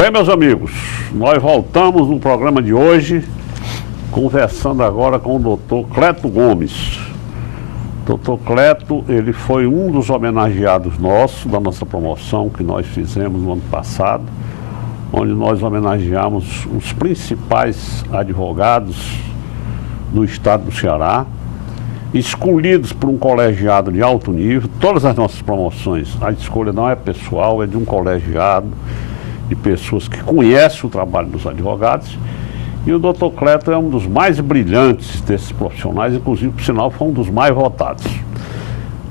Bem, meus amigos, nós voltamos no programa de hoje, conversando agora com o doutor Cleto Gomes. Doutor Cleto, ele foi um dos homenageados nossos, da nossa promoção que nós fizemos no ano passado, onde nós homenageamos os principais advogados do estado do Ceará, escolhidos por um colegiado de alto nível. Todas as nossas promoções, a escolha não é pessoal, é de um colegiado, de pessoas que conhecem o trabalho dos advogados. E o doutor Cleto é um dos mais brilhantes desses profissionais, inclusive, por sinal, foi um dos mais votados.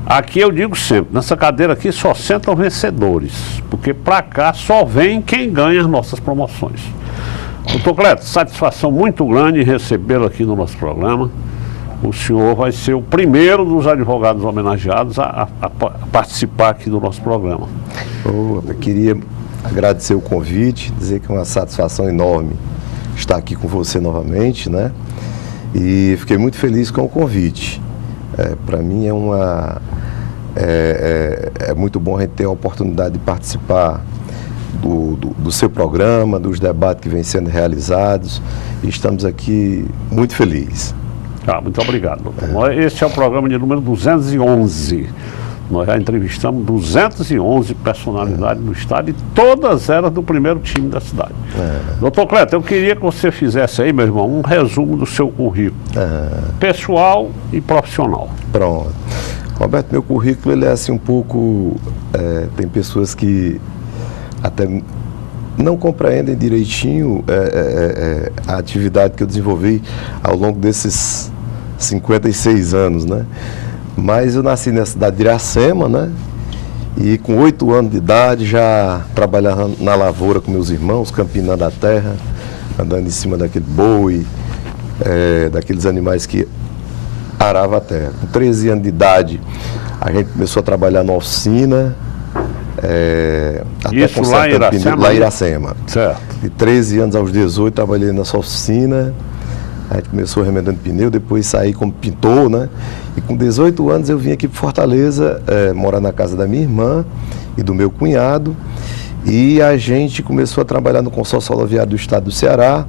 Aqui eu digo sempre, nessa cadeira aqui só sentam vencedores, porque para cá só vem quem ganha as nossas promoções. Doutor Cleto, satisfação muito grande em recebê-lo aqui no nosso programa. O senhor vai ser o primeiro dos advogados homenageados a participar aqui do nosso programa. Eu queria agradecer o convite, dizer que é uma satisfação enorme estar aqui com você novamente, né? E fiquei muito feliz com o convite. Para mim é muito bom a gente ter a oportunidade de participar do seu programa, dos debates que vêm sendo realizados, e estamos aqui muito felizes. Muito obrigado, doutor. Este é o programa de número 211. Nós já entrevistamos 211 personalidades do estado e todas elas do primeiro time da cidade. Doutor Cleto, eu queria que você fizesse aí, meu irmão, um resumo do seu currículo, pessoal e profissional. Pronto. Roberto, meu currículo ele é assim um pouco... tem pessoas que até não compreendem direitinho a atividade que eu desenvolvi ao longo desses 56 anos, né? Mas eu nasci na cidade de Iracema, né? E com 8 anos de idade já trabalhava na lavoura com meus irmãos, campinando a terra, andando em cima daquele boi, daqueles animais que aravam a terra. Com 13 anos de idade, a gente começou a trabalhar na oficina, até isso lá em Iracema? Lá em Iracema. Certo. De 13 anos aos 18, trabalhei nessa oficina. A gente começou remendando pneu, depois saí como pintor, né? E com 18 anos eu vim aqui para Fortaleza, morar na casa da minha irmã e do meu cunhado. E a gente começou a trabalhar no consórcio rodoviário do estado do Ceará,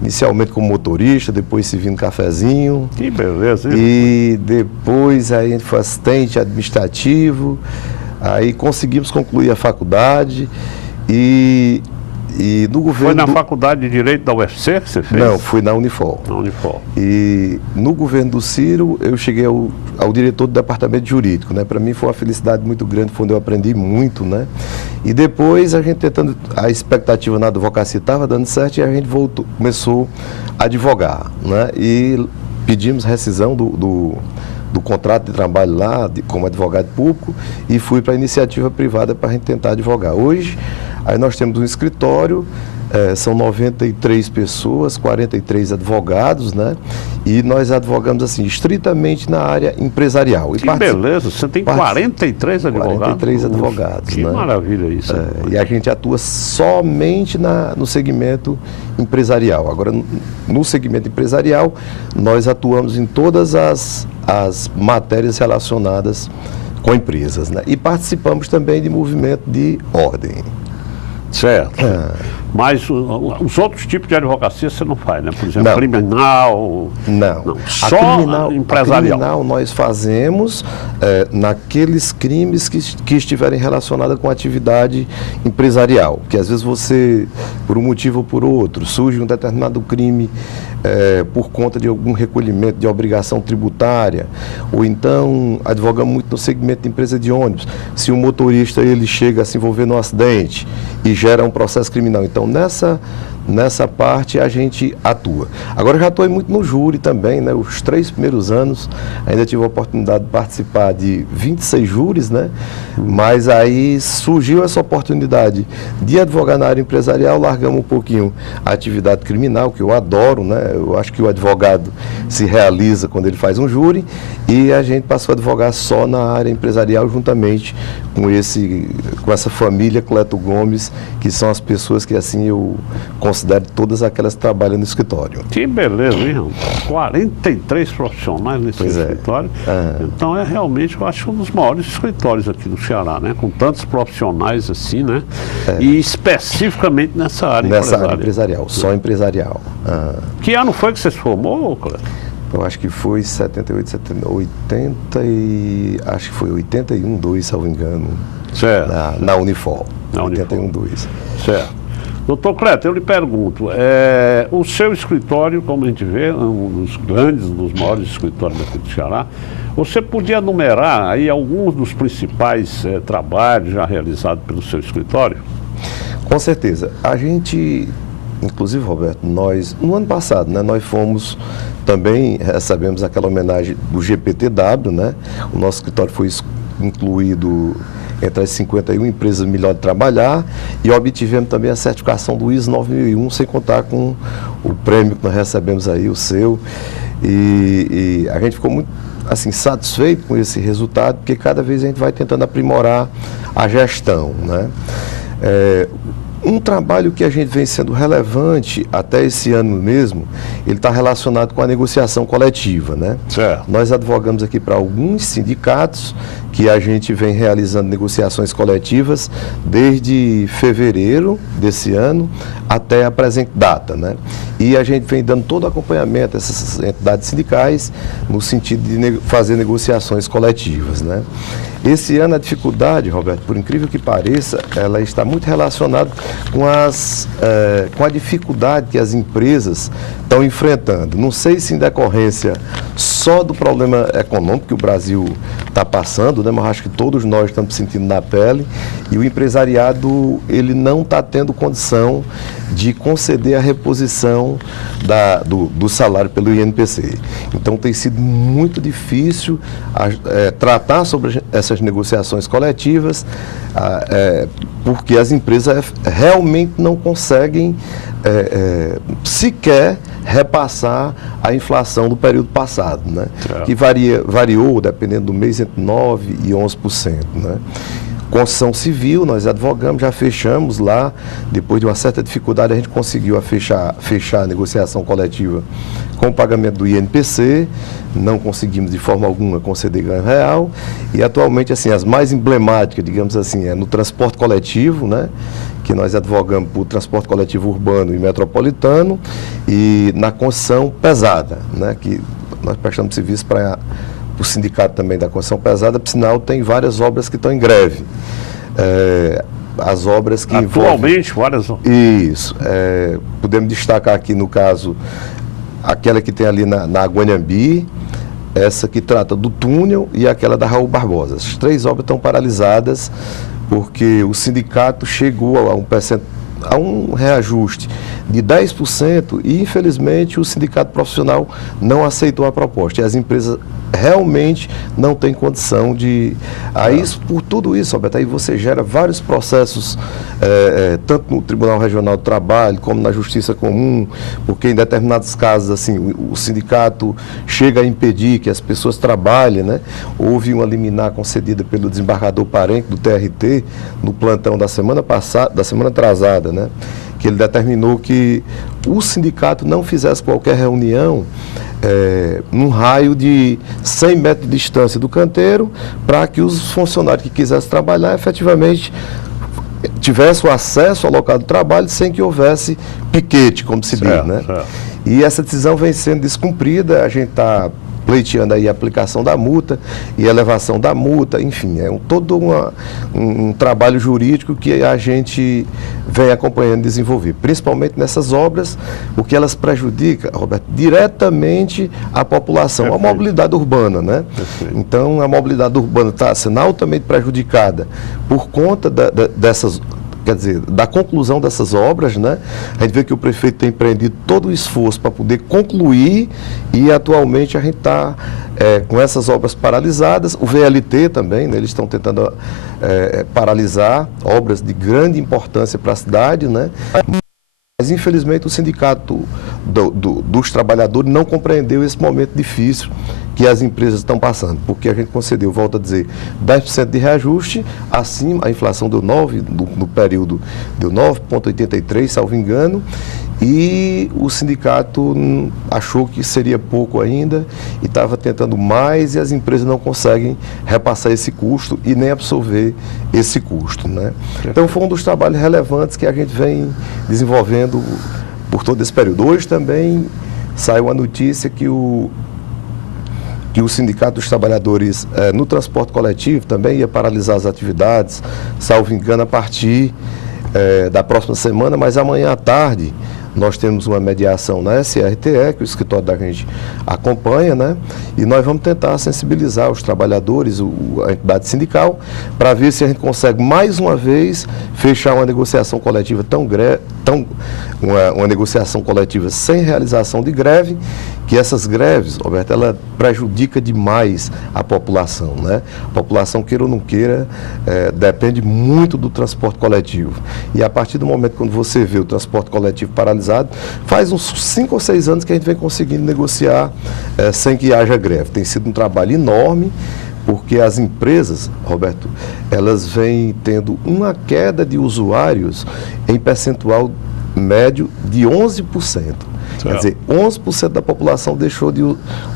inicialmente como motorista, depois servindo cafezinho. Que beleza, hein? E depois aí a gente foi assistente administrativo, aí conseguimos concluir a faculdade e no governo... Foi na Faculdade de Direito da UFC que você fez? Não, fui na Unifor. Na Unifor. E no governo do Ciro, eu cheguei ao diretor do departamento jurídico, né? Para mim foi uma felicidade muito grande, foi onde eu aprendi muito, né? E depois a gente tentando, a expectativa na advocacia estava dando certo e a gente começou a advogar, né? E pedimos rescisão do contrato de trabalho lá, como advogado público, e fui para a iniciativa privada para a gente tentar advogar. Hoje, aí nós temos um escritório, são 93 pessoas, 43 advogados, né? E nós advogamos assim, estritamente na área empresarial. Que beleza, você tem 43 advogados? 43 advogados, que né? maravilha isso. E a gente atua somente no segmento empresarial. Agora, no segmento empresarial, nós atuamos em todas as matérias relacionadas com empresas, né? E participamos também de movimento de ordem. Certo. Mas os outros tipos de advocacia você não faz, né? Por exemplo, não. Criminal... Não. Só empresarial. A criminal nós fazemos naqueles crimes que estiverem relacionados com atividade empresarial. Que às vezes você, por um motivo ou por outro, surge um determinado crime por conta de algum recolhimento de obrigação tributária, ou então advogamos muito no segmento de empresa de ônibus. Se o motorista ele chega a se envolver num acidente e gera um processo criminal, então nessa parte a gente atua. Agora eu já atuei muito no júri também, né? Os 3 primeiros anos ainda tive a oportunidade de participar de 26 júris, né? Mas aí surgiu essa oportunidade de advogar na área empresarial, largamos um pouquinho a atividade criminal, que eu adoro, né? Eu acho que o advogado se realiza quando ele faz um júri, e a gente passou a advogar só na área empresarial juntamente com essa família Cleto Gomes, que são as pessoas que assim eu considero considere todas aquelas que trabalham no escritório. Que beleza, hein, rapaz? 43 profissionais nesse escritório. Então é realmente, eu acho, um dos maiores escritórios aqui no Ceará, né? Com tantos profissionais assim, né? E especificamente nessa área empresarial, só empresarial. Que ano foi que você se formou, Cleto? Eu acho que foi 78, 80 e... Acho que foi 81, 2, salvo engano. Certo. Na Unifor. 81, 2. Certo. Doutor Cleto, eu lhe pergunto, o seu escritório, como a gente vê, um dos grandes, um dos maiores escritórios daqui do Ceará, você podia enumerar aí alguns dos principais trabalhos já realizados pelo seu escritório? Com certeza. A gente, inclusive, Roberto, nós, no ano passado, né, nós fomos, também recebemos aquela homenagem do GPTW, né? O nosso escritório foi incluído entre as 51 empresas melhor de trabalhar e obtivemos também a certificação do ISO 9001, sem contar com o prêmio que nós recebemos aí, o seu. E a gente ficou muito assim, satisfeito com esse resultado, porque cada vez a gente vai tentando aprimorar a gestão, né? Um trabalho que a gente vem sendo relevante até esse ano mesmo, ele está relacionado com a negociação coletiva, né? Certo. Nós advogamos aqui para alguns sindicatos que a gente vem realizando negociações coletivas desde fevereiro desse ano até a presente data, né? E a gente vem dando todo o acompanhamento a essas entidades sindicais no sentido de fazer negociações coletivas, né? Esse ano a dificuldade, Roberto, por incrível que pareça, ela está muito relacionada com a dificuldade que as empresas estão enfrentando. Não sei se em decorrência só do problema econômico que o Brasil está passando, né? Mas acho que todos nós estamos sentindo na pele, e o empresariado ele não está tendo condição de conceder a reposição do salário pelo INPC. Então tem sido muito difícil tratar sobre essas negociações coletivas, porque as empresas realmente não conseguem sequer repassar a inflação do período passado, né? Que variou, dependendo do mês, entre 9% e 11%, né? Construção civil, nós advogamos, já fechamos lá, depois de uma certa dificuldade a gente conseguiu fechar a negociação coletiva com o pagamento do INPC, não conseguimos de forma alguma conceder ganho real, e atualmente, assim, as mais emblemáticas, digamos assim, no transporte coletivo, né? Que nós advogamos por transporte coletivo urbano e metropolitano, e na construção pesada, né? Que nós prestamos serviço para o sindicato também da construção pesada, por sinal tem várias obras que estão em greve. As obras que atualmente, várias obras. Isso. Podemos destacar aqui, no caso, aquela que tem ali na Guanhambi, essa que trata do túnel e aquela da Raul Barbosa. As 3 obras estão paralisadas porque o sindicato chegou a um reajuste de 10% e, infelizmente, o sindicato profissional não aceitou a proposta. E as empresas realmente não têm condição de... Por tudo isso, Roberto, aí você gera vários processos, tanto no Tribunal Regional do Trabalho, como na Justiça Comum, porque em determinados casos, assim, o sindicato chega a impedir que as pessoas trabalhem, né? Houve uma liminar concedida pelo desembargador Parente do TRT, no plantão da semana atrasada, né? Que ele determinou que o sindicato não fizesse qualquer reunião num raio de 100 metros de distância do canteiro, para que os funcionários que quisessem trabalhar efetivamente tivessem o acesso ao local do trabalho sem que houvesse piquete, como se diz, né? Certo. E essa decisão vem sendo descumprida, a gente está pleiteando aí a aplicação da multa e elevação da multa, enfim, todo um trabalho jurídico que a gente vem acompanhando e desenvolver, principalmente nessas obras, porque elas prejudicam, Roberto, diretamente a população, a mobilidade urbana, né? Então, a mobilidade urbana está sendo altamente prejudicada por conta dessas, quer dizer, da conclusão dessas obras, né? A gente vê que o prefeito tem empreendido todo o esforço para poder concluir, e atualmente a gente está com essas obras paralisadas. O VLT também, né? Eles estão tentando paralisar obras de grande importância para a cidade, né? Mas, infelizmente, o sindicato dos trabalhadores não compreendeu esse momento difícil que as empresas estão passando, porque a gente concedeu, volto a dizer, 10% de reajuste, acima, a inflação deu 9%, no período deu 9,83%, salvo engano, E o sindicato achou que seria pouco ainda e estava tentando mais, e as empresas não conseguem repassar esse custo e nem absorver esse custo, né? Então foi um dos trabalhos relevantes que a gente vem desenvolvendo por todo esse período. Hoje também saiu a notícia que o Sindicato dos Trabalhadores no transporte coletivo também ia paralisar as atividades, salvo engano, a partir da próxima semana, mas amanhã à tarde nós temos uma mediação na SRTE, que o escritório da gente acompanha, né? E nós vamos tentar sensibilizar os trabalhadores, a entidade sindical, para ver se a gente consegue mais uma vez fechar uma negociação coletiva uma negociação coletiva sem realização de greve, que essas greves, Roberto, ela prejudica demais a população, né? A população, queira ou não queira, depende muito do transporte coletivo. E a partir do momento quando você vê o transporte coletivo paralisado, faz uns 5 ou 6 anos que a gente vem conseguindo negociar sem que haja greve. Tem sido um trabalho enorme, porque as empresas, Roberto, elas vêm tendo uma queda de usuários em percentual médio de 11%. Quer dizer, 11% da população deixou de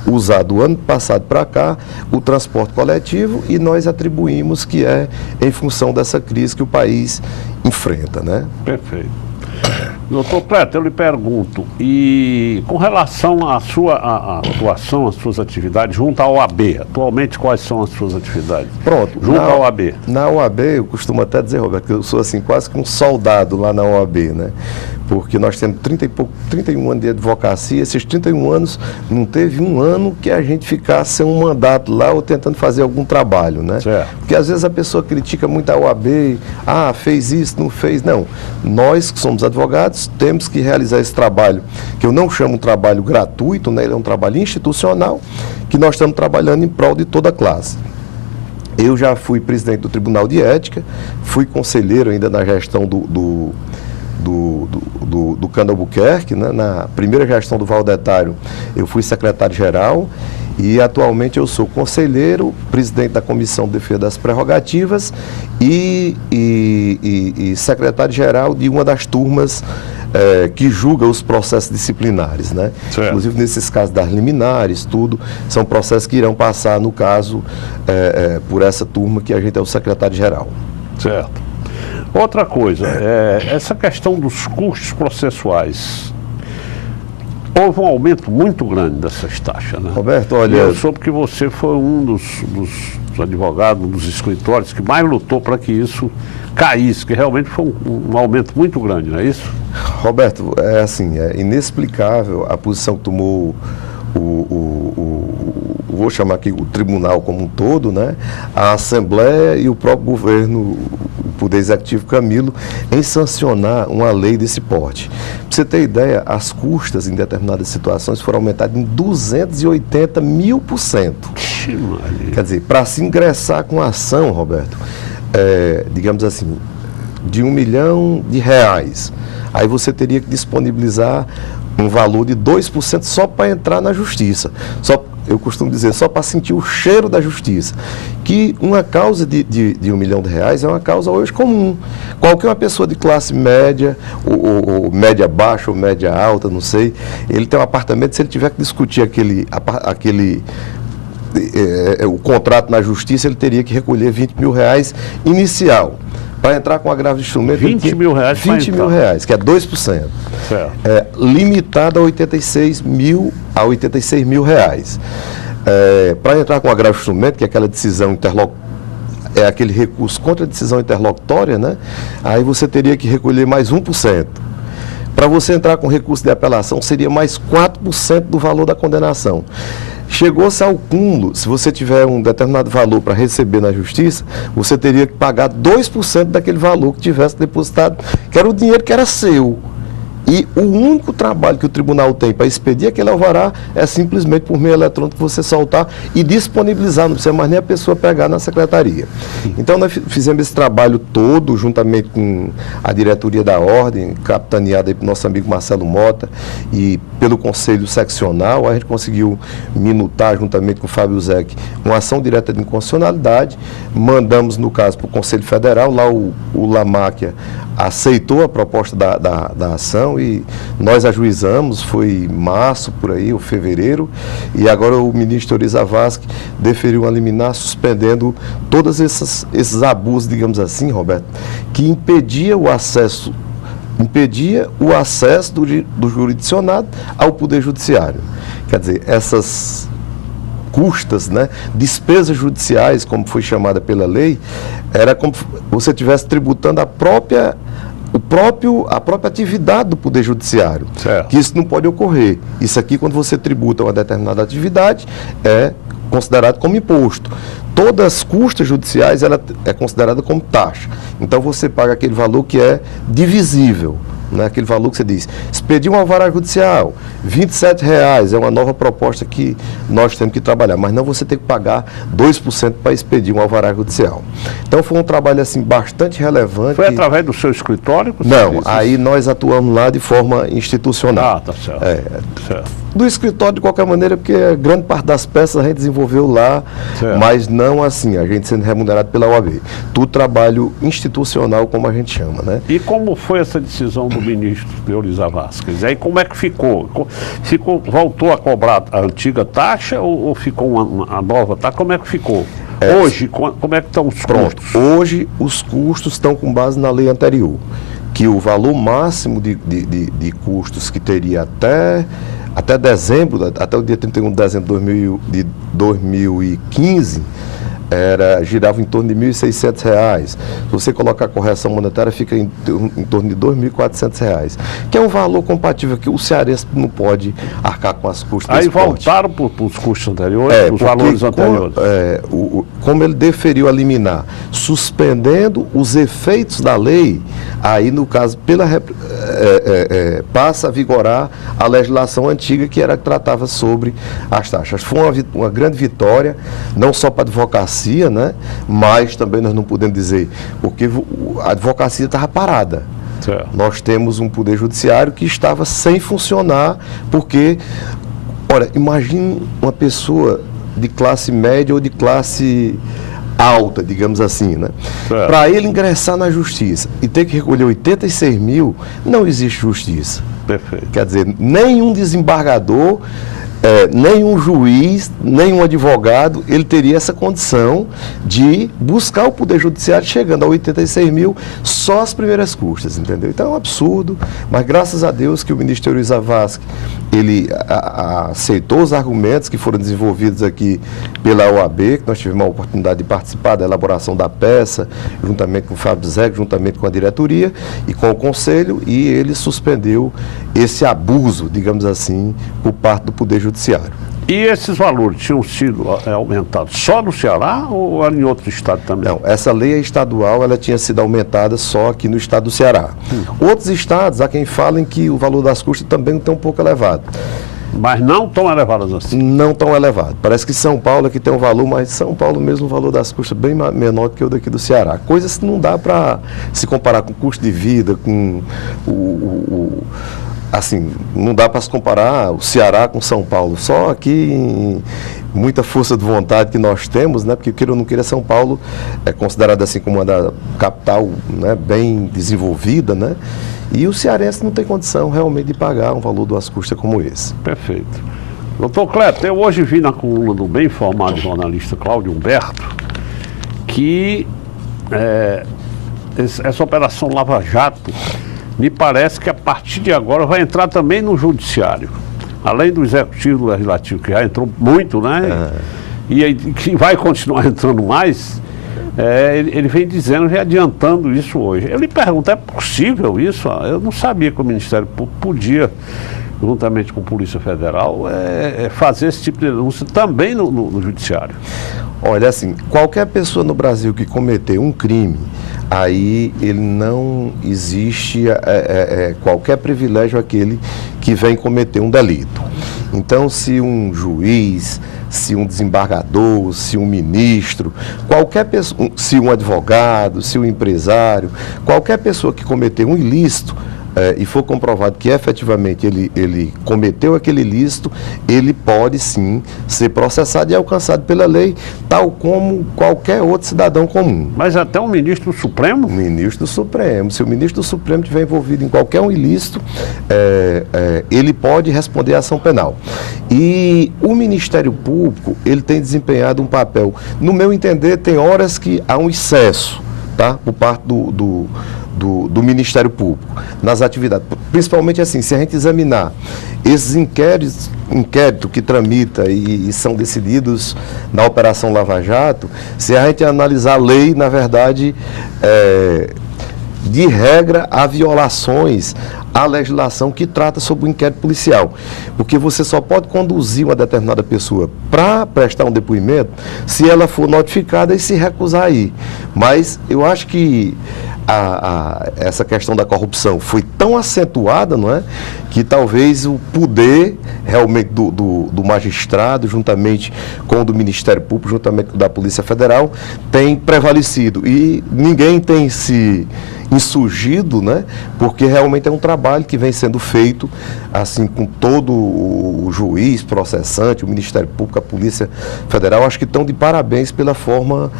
usar do ano passado para cá o transporte coletivo, e nós atribuímos que é em função dessa crise que o país enfrenta, né? Perfeito. Doutor Cleto, eu lhe pergunto, e com relação à sua atuação, às suas atividades junto à OAB, atualmente quais são as suas atividades? Pronto. Junto à OAB. Na OAB, eu costumo até dizer, Roberto, que eu sou assim, quase que um soldado lá na OAB, né? Porque nós temos 31 anos de advocacia, esses 31 anos não teve um ano que a gente ficasse sem um mandato lá ou tentando fazer algum trabalho, né? Certo. Porque às vezes a pessoa critica muito a OAB, fez isso, não fez. Não, nós que somos advogados temos que realizar esse trabalho, que eu não chamo um trabalho gratuito, né? Ele é um trabalho institucional, que nós estamos trabalhando em prol de toda a classe. Eu já fui presidente do Tribunal de Ética, fui conselheiro ainda na gestão do Cano Albuquerque, né? Na primeira gestão do Valdetário, eu fui secretário-geral, e atualmente eu sou conselheiro, presidente da Comissão de Defesa das Prerrogativas e secretário-geral de uma das turmas que julga os processos disciplinares, né? Certo. Inclusive nesses casos das liminares, tudo, são processos que irão passar, no caso, por essa turma que a gente é o secretário-geral. Certo. Outra coisa, essa questão dos custos processuais, houve um aumento muito grande dessas taxas, né? Roberto, olha... Eu soube que você foi um dos advogados, dos escritórios que mais lutou para que isso caísse, que realmente foi um aumento muito grande, não é isso? Roberto, é assim, é inexplicável a posição que tomou vou chamar aqui o tribunal como um todo, né? A Assembleia e o próprio governo, o Poder Executivo Camilo, em sancionar uma lei desse porte. Para você ter ideia, as custas em determinadas situações foram aumentadas em 280 mil%. Quer dizer, para se ingressar com a ação, Roberto, digamos assim, de R$1 milhão, aí você teria que disponibilizar um valor de 2% só para entrar na justiça. Eu costumo dizer, só para sentir o cheiro da justiça. Que uma causa de R$1 milhão é uma causa hoje comum. Qualquer uma pessoa de classe média, ou média baixa, ou média alta, não sei, ele tem um apartamento, se ele tiver que discutir o contrato na justiça, ele teria que recolher R$20 mil inicial. Para entrar com agravo de instrumento... R$20 mil? R$20 mil, que é 2%. Certo. Limitado a R$86 mil. Para entrar com agravo de instrumento, que é aquela decisão aquele recurso contra a decisão interlocutória, né? Aí você teria que recolher mais 1%. Para você entrar com recurso de apelação, seria mais 4% do valor da condenação. Chegou-se ao cúmulo, se você tiver um determinado valor para receber na justiça, você teria que pagar 2% daquele valor que tivesse depositado, que era o dinheiro que era seu. E o único trabalho que o tribunal tem para expedir aquele alvará é simplesmente por meio eletrônico você soltar e disponibilizar, não precisa mais nem a pessoa pegar na secretaria. Então nós fizemos esse trabalho todo, juntamente com a diretoria da Ordem, capitaneada pelo nosso amigo Marcelo Mota e pelo Conselho Seccional. A gente conseguiu minutar, juntamente com o Fábio Zec, uma ação direta de inconstitucionalidade. Mandamos, no caso, para o Conselho Federal, lá o Lamáquia aceitou a proposta da ação e nós ajuizamos, foi março, por aí, ou fevereiro, e agora o ministro Euri Zavascki deferiu uma liminar suspendendo todos esses abusos, digamos assim, Roberto, que impedia o acesso do jurisdicionado ao Poder Judiciário. Quer dizer, essas custas, né, despesas judiciais, como foi chamada pela lei, era como se você estivesse tributando a própria atividade do Poder Judiciário. Certo. Que isso não pode ocorrer. Isso aqui, quando você tributa uma determinada atividade, é considerado como imposto. Todas as custas judiciais, ela é considerada como taxa. Então, você paga aquele valor que é divisível. Né? Aquele valor que você diz, expedir um alvará judicial, R$27, é uma nova proposta que nós temos que trabalhar, mas não você tem que pagar 2% para expedir um alvará judicial. Então foi um trabalho assim bastante relevante. Foi através do seu escritório? Não, aí nós atuamos lá de forma institucional. Ah, tá certo. Certo. Do escritório, de qualquer maneira, porque grande parte das peças a gente desenvolveu lá, certo, mas não assim, a gente sendo remunerado pela OAB. Tudo trabalho institucional, como a gente chama, né? E como foi essa decisão do ministro Euri Zavascki? E aí como é que ficou? Voltou a cobrar a antiga taxa ou ficou uma nova taxa? Como é que ficou? Hoje, como é que estão os custos? Hoje, os custos estão com base na lei anterior, que o valor máximo de custos que teria até dezembro, até o dia 31 de dezembro de 2015, girava em torno de R$1.600. Se você colocar a correção monetária, fica em torno de R$2.400, que é um valor compatível que o cearense não pode arcar com as custas. Aí voltaram para os custos anteriores, os valores anteriores. Como ele deferiu a liminar, suspendendo os efeitos da lei, aí no caso passa a vigorar a legislação antiga que tratava sobre as taxas. Foi uma grande vitória, não só para a advocacia, né? Mas também nós não podemos dizer, porque a advocacia estava parada. Certo. Nós temos um poder judiciário que estava sem funcionar, porque, olha, imagine uma pessoa de classe média ou de classe alta, digamos assim, né? Para ele ingressar na justiça e ter que recolher 86 mil, não existe justiça. Perfeito. Quer dizer, nenhum desembargador, nenhum juiz, nenhum advogado, ele teria essa condição de buscar o Poder Judiciário chegando a 86 mil só as primeiras custas, entendeu? Então é um absurdo, mas graças a Deus que o ministro Euri Zavascki, ele aceitou os argumentos que foram desenvolvidos aqui pela OAB, que nós tivemos a oportunidade de participar da elaboração da peça, juntamente com o Fábio Zeg, juntamente com a diretoria e com o Conselho, e ele suspendeu esse abuso, digamos assim, por parte do Poder Judiciário. E esses valores tinham sido aumentados só no Ceará ou em outro estado também? Não, essa lei é estadual, ela tinha sido aumentada só aqui no estado do Ceará. Outros estados, há quem falem que o valor das custas também está um pouco elevado. Mas não tão elevadas assim? Não tão elevado. Parece que São Paulo é que tem um valor, mas São Paulo mesmo o valor das custas bem menor do que o daqui do Ceará. Coisas que não dá para se comparar com o custo de vida, com assim, não dá para se comparar o Ceará com São Paulo. Só aqui, muita força de vontade que nós temos, né? Porque queira ou não queira, São Paulo é considerada assim como uma da capital, né, bem desenvolvida, né? E o cearense não tem condição realmente de pagar um valor das custas como esse. Perfeito. Doutor Cleto, eu hoje vi na coluna do bem informado jornalista Cláudio Humberto que essa operação Lava Jato me parece que a partir de agora vai entrar também no judiciário. Além do executivo, do legislativo, que já entrou muito, né? E que vai continuar entrando mais, ele vem dizendo, já adiantando isso hoje. Eu lhe pergunto, é possível isso? Eu não sabia que o Ministério Público podia, juntamente com a Polícia Federal, fazer esse tipo de denúncia também no judiciário. Olha, assim, qualquer pessoa no Brasil que cometeu um crime, aí ele não existe qualquer privilégio àquele que vem cometer um delito. Então, se um juiz, se um desembargador, se um ministro, qualquer pessoa, se um advogado, se um empresário, qualquer pessoa que cometer um ilícito, e for comprovado que efetivamente ele cometeu aquele ilícito, ele pode sim ser processado e alcançado pela lei, tal como qualquer outro cidadão comum. Mas até o ministro do Supremo? O ministro do Supremo. Se o ministro do Supremo estiver envolvido em qualquer um ilícito, ele pode responder à ação penal. E o Ministério Público, ele tem desempenhado um papel, no meu entender, tem horas que há um excesso, tá? Por parte do Ministério Público nas atividades. Principalmente assim, se a gente examinar esses inquéritos que tramita e são decididos na Operação Lava Jato, se a gente analisar a lei, na verdade, de regra, há violações à legislação que trata sobre o inquérito policial. Porque você só pode conduzir uma determinada pessoa para prestar um depoimento se ela for notificada e se recusar a ir. Mas eu acho que essa questão da corrupção foi tão acentuada, não é? Que talvez o poder realmente do magistrado, juntamente com o do Ministério Público, juntamente com o da Polícia Federal, tem prevalecido. E ninguém tem se insurgido, né? Porque realmente é um trabalho que vem sendo feito, assim, com todo o juiz, processante, o Ministério Público, a Polícia Federal. Acho que estão de parabéns pela forma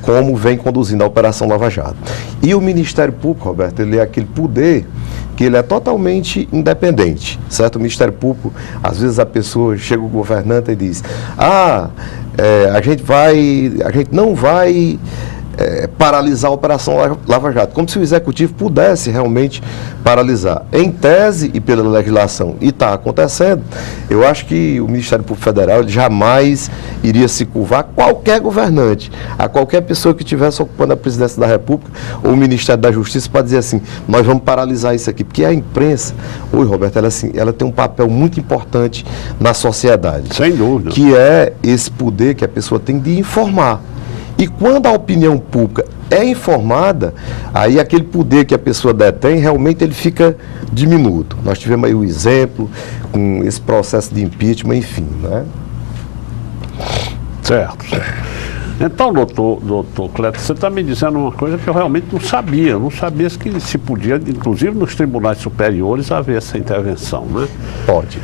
como vem conduzindo a Operação Lava Jato. E o Ministério Público, Roberto, ele é aquele poder que ele é totalmente independente, certo? O Ministério Público, às vezes a pessoa chega o governante e diz: a gente não vai paralisar a Operação Lava Jato, como se o Executivo pudesse realmente paralisar. Em tese e pela legislação, e está acontecendo, eu acho que o Ministério Público Federal ele jamais iria se curvar a qualquer governante, a qualquer pessoa que estivesse ocupando a presidência da República ou o Ministério da Justiça para dizer assim: nós vamos paralisar isso aqui, porque a imprensa, Roberto, ela tem um papel muito importante na sociedade. Sem dúvida. Que é esse poder que a pessoa tem de informar. E quando a opinião pública é informada, aí aquele poder que a pessoa detém, realmente ele fica diminuto. Nós tivemos aí o exemplo com esse processo de impeachment, enfim, né? Certo. Então, doutor Cleto, você está me dizendo uma coisa que eu realmente não sabia. Eu não sabia que se podia, inclusive nos tribunais superiores, haver essa intervenção, né? Pode.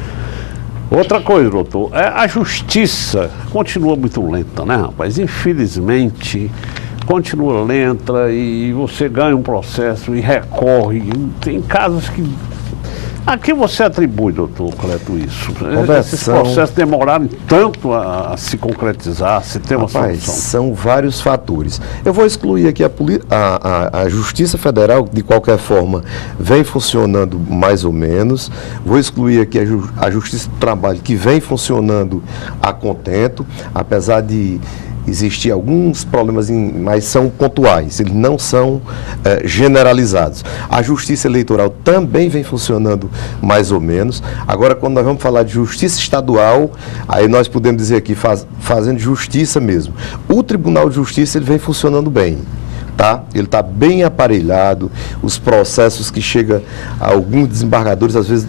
Outra coisa, doutor, a justiça continua muito lenta, né, rapaz? Infelizmente, continua lenta e você ganha um processo e recorre. Tem casos que... A que você atribui, doutor Cleto, isso? Esses processos demoraram tanto a se concretizar, a se ter uma solução? São vários fatores. Eu vou excluir aqui a Justiça Federal, de qualquer forma, vem funcionando mais ou menos. Vou excluir aqui a Justiça do Trabalho, que vem funcionando a contento, apesar de existir alguns problemas, mas são pontuais, eles não são generalizados. A Justiça Eleitoral também vem funcionando mais ou menos. Agora, quando nós vamos falar de Justiça Estadual, aí nós podemos dizer aqui, fazendo justiça mesmo. O Tribunal de Justiça ele vem funcionando bem. Tá? Ele está bem aparelhado, os processos que chegam a alguns desembargadores, às vezes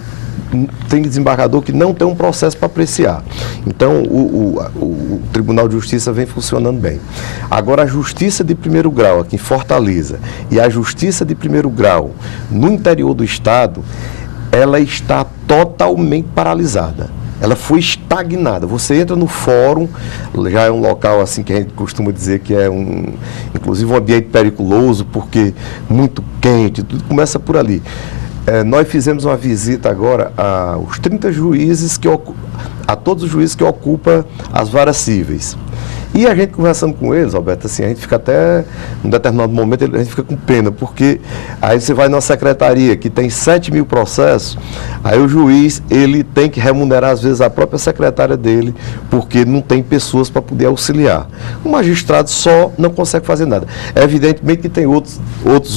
tem desembargador que não tem um processo para apreciar. Então, o Tribunal de Justiça vem funcionando bem. Agora, a Justiça de Primeiro Grau, aqui em Fortaleza, e a Justiça de Primeiro Grau no interior do Estado, ela está totalmente paralisada. Ela foi estagnada. Você entra no fórum, já é um local assim que a gente costuma dizer que é inclusive um ambiente periculoso, porque muito quente, tudo começa por ali. Nós fizemos uma visita agora aos 30 juízes, a todos os juízes que ocupam as varas cíveis. E a gente conversando com eles, Roberto, assim, a gente fica até, num determinado momento, a gente fica com pena, porque aí você vai numa secretaria que tem 7.000 processos, aí o juiz, ele tem que remunerar, às vezes, a própria secretária dele, porque não tem pessoas para poder auxiliar. O magistrado só não consegue fazer nada. Evidentemente que tem outros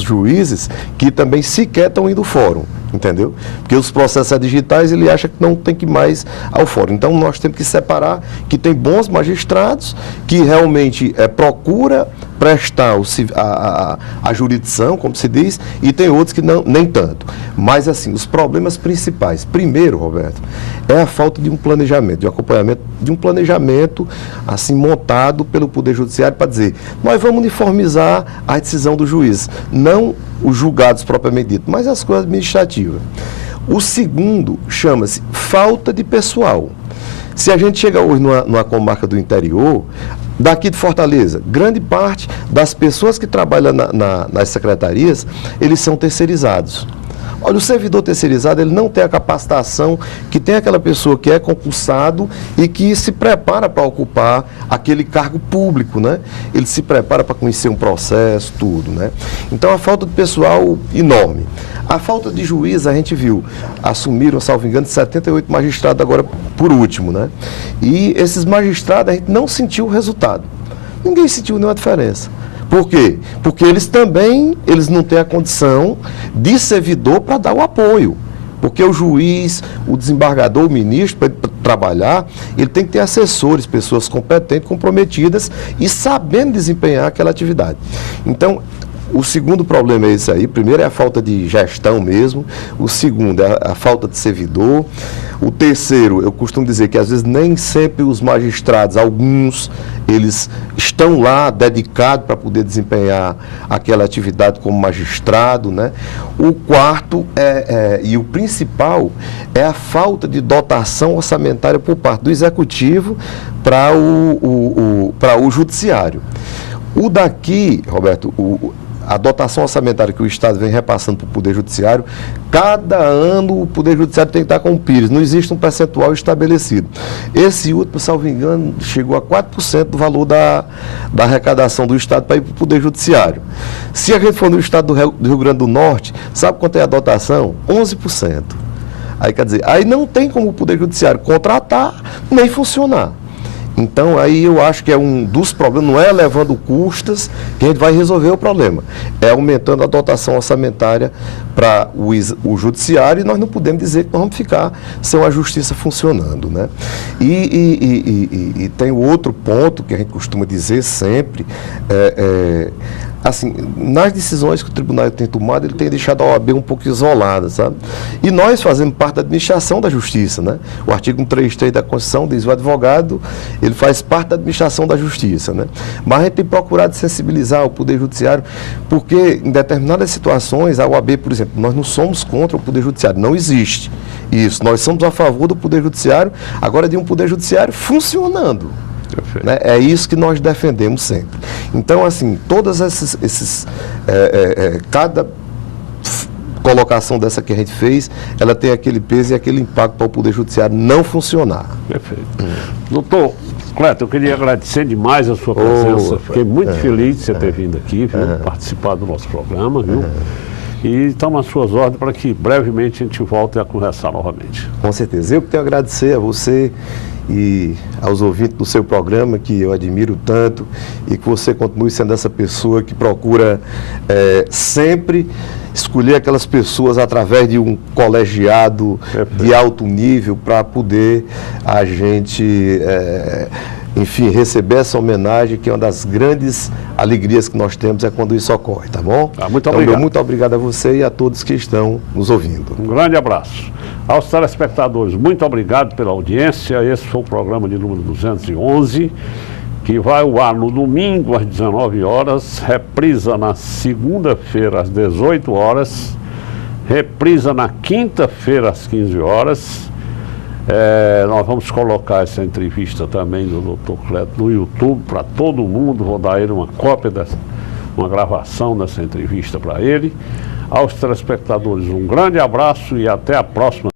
juízes que também sequer estão indo ao fórum, entendeu? Porque os processos digitais, ele acha que não tem que ir mais ao fórum. Então, nós temos que separar que tem bons magistrados que realmente procura prestar a jurisdição, como se diz, e tem outros que não, nem tanto. Mas, assim, os problemas principais, primeiro, Roberto, é a falta de um planejamento, de um acompanhamento, de um planejamento, assim, montado pelo Poder Judiciário para dizer, nós vamos uniformizar a decisão do juiz. Não os julgados propriamente dito, mas as coisas administrativas. O segundo chama-se falta de pessoal. Se a gente chega hoje numa comarca do interior, daqui de Fortaleza, grande parte das pessoas que trabalham nas secretarias, eles são terceirizados. Olha, o servidor terceirizado, ele não tem a capacitação que tem aquela pessoa que é concursado e que se prepara para ocupar aquele cargo público, né? Ele se prepara para conhecer um processo, tudo, né? Então, a falta de pessoal enorme. A falta de juiz, a gente viu, assumiram, salvo engano, 78 magistrados agora por último, né? E esses magistrados, a gente não sentiu o resultado. Ninguém sentiu nenhuma diferença. Por quê? Porque eles não têm a condição de servidor para dar o apoio. Porque o juiz, o desembargador, o ministro, para trabalhar, ele tem que ter assessores, pessoas competentes, comprometidas e sabendo desempenhar aquela atividade. Então, o segundo problema é esse aí. Primeiro é a falta de gestão mesmo. O segundo é a falta de servidor. O terceiro, eu costumo dizer que às vezes nem sempre os magistrados, alguns, eles estão lá dedicados para poder desempenhar aquela atividade como magistrado, né? O quarto e o principal é a falta de dotação orçamentária por parte do executivo para o judiciário. O daqui, Roberto, a dotação orçamentária que o Estado vem repassando para o Poder Judiciário, cada ano o Poder Judiciário tem que estar com o PIRES, não existe um percentual estabelecido. Esse último, salvo engano, chegou a 4% do valor da arrecadação do Estado para ir para o Poder Judiciário. Se a gente for no Estado do Rio Grande do Norte, sabe quanto é a dotação? 11%. Aí, quer dizer, aí não tem como o Poder Judiciário contratar nem funcionar. Então, aí eu acho que é um dos problemas, não é elevando custas que a gente vai resolver o problema, é aumentando a dotação orçamentária para o judiciário, e nós não podemos dizer que nós vamos ficar sem uma justiça funcionando, né? E tem outro ponto que a gente costuma dizer sempre, assim, nas decisões que o tribunal tem tomado, ele tem deixado a OAB um pouco isolada, sabe? E nós fazemos parte da administração da justiça, né? O artigo 133 da Constituição diz: o advogado, ele faz parte da administração da justiça, né? Mas a gente tem procurado sensibilizar o Poder Judiciário, porque em determinadas situações, a OAB, por exemplo, nós não somos contra o Poder Judiciário, não existe isso. Nós somos a favor do Poder Judiciário, agora de um Poder Judiciário funcionando. Né? É isso que nós defendemos sempre. Então, assim, todas cada colocação dessa que a gente fez, ela tem aquele peso e aquele impacto para o Poder Judiciário não funcionar. Perfeito. Doutor Cleto, eu queria agradecer demais a sua presença. Fiquei muito feliz de você ter vindo aqui, viu? Participar do nosso programa, viu? E estamos às suas ordens para que brevemente a gente volte a conversar novamente. Com certeza. Eu que tenho a agradecer a você e aos ouvintes do seu programa, que eu admiro tanto, e que você continue sendo essa pessoa que procura sempre escolher aquelas pessoas através de um colegiado de alto nível para poder a gente, enfim, receber essa homenagem, que é uma das grandes alegrias que nós temos é quando isso ocorre, tá bom? Muito obrigado. Então, muito obrigado a você e a todos que estão nos ouvindo. Um grande abraço. Aos telespectadores, muito obrigado pela audiência. Esse foi o programa de número 211, que vai ao ar no domingo às 19 horas, reprisa na segunda-feira às 18 horas, reprisa na quinta-feira às 15 horas. Nós vamos colocar essa entrevista também do Dr. Cleto no YouTube para todo mundo. Vou dar ele uma cópia uma gravação dessa entrevista para ele. Aos telespectadores, um grande abraço e até a próxima.